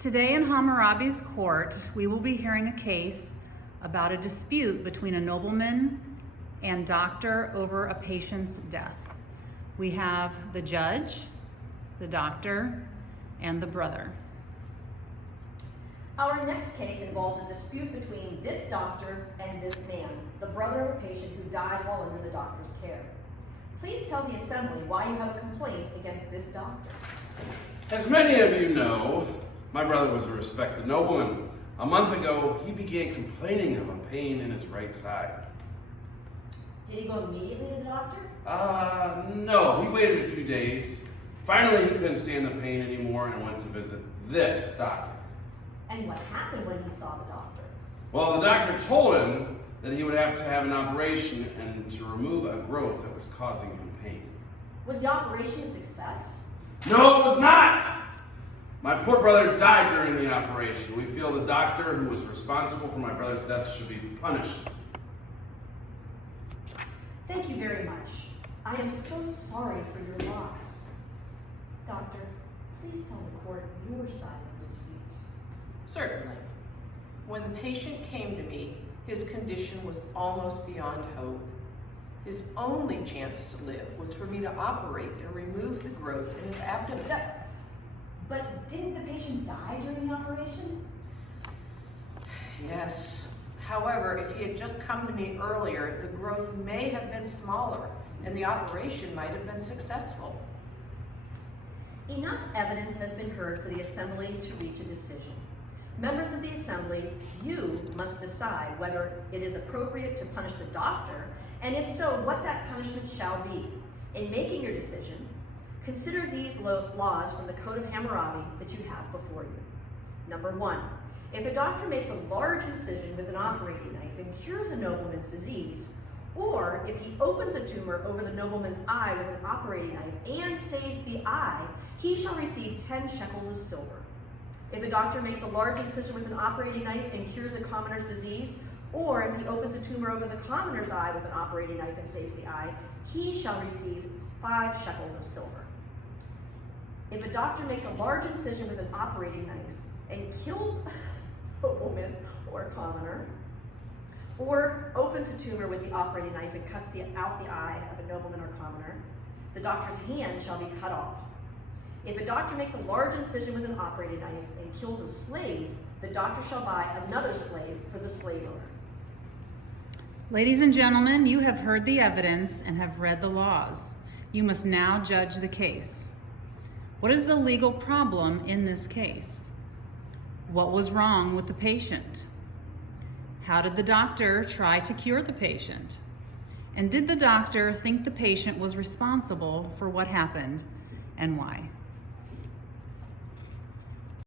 Today in Hammurabi's court, we will be hearing a case about a dispute between a nobleman and doctor over a patient's death. We have the judge, the doctor, and the brother. Our next case involves a dispute between this doctor and this man, the brother of a patient who died while under the doctor's care. Please tell the assembly why you have a complaint against this doctor. As many of you know, my brother was a respected nobleman. A month ago, he began complaining of a pain in his right side. Did he go immediately to the doctor? No, he waited a few days. Finally, he couldn't stand the pain anymore and went to visit this doctor. And what happened when he saw the doctor? Well, the doctor told him that he would have to have an operation and to remove a growth that was causing him pain. Was the operation a success? No, it was not! My poor brother died during the operation. We feel the doctor who was responsible for my brother's death should be punished. Thank you very much. I am so sorry for your loss. Doctor, please tell the court your side of the dispute. Certainly. When the patient came to me, his condition was almost beyond hope. His only chance to live was for me to operate and remove the growth in his abdomen. But didn't the patient die during the operation? Yes. However, if he had just come to me earlier, the growth may have been smaller and the operation might have been successful. Enough evidence has been heard for the assembly to reach a decision. Members of the assembly, you must decide whether it is appropriate to punish the doctor, and if so, what that punishment shall be. In making your decision, consider these laws from the Code of Hammurabi that you have before you. Number 1, if a doctor makes a large incision with an operating knife and cures a nobleman's disease, or if he opens a tumor over the nobleman's eye with an operating knife and saves the eye, he shall receive 10 shekels of silver. If a doctor makes a large incision with an operating knife and cures a commoner's disease, or if he opens a tumor over the commoner's eye with an operating knife and saves the eye, he shall receive 5 shekels of silver. If a doctor makes a large incision with an operating knife and kills a nobleman or a commoner, or opens a tumor with the operating knife and cuts out the eye of a nobleman or commoner, the doctor's hand shall be cut off. If a doctor makes a large incision with an operating knife and kills a slave, the doctor shall buy another slave for the slave owner. Ladies and gentlemen, you have heard the evidence and have read the laws. You must now judge the case. What is the legal problem in this case? What was wrong with the patient? How did the doctor try to cure the patient? And did the doctor think the patient was responsible for what happened, and why?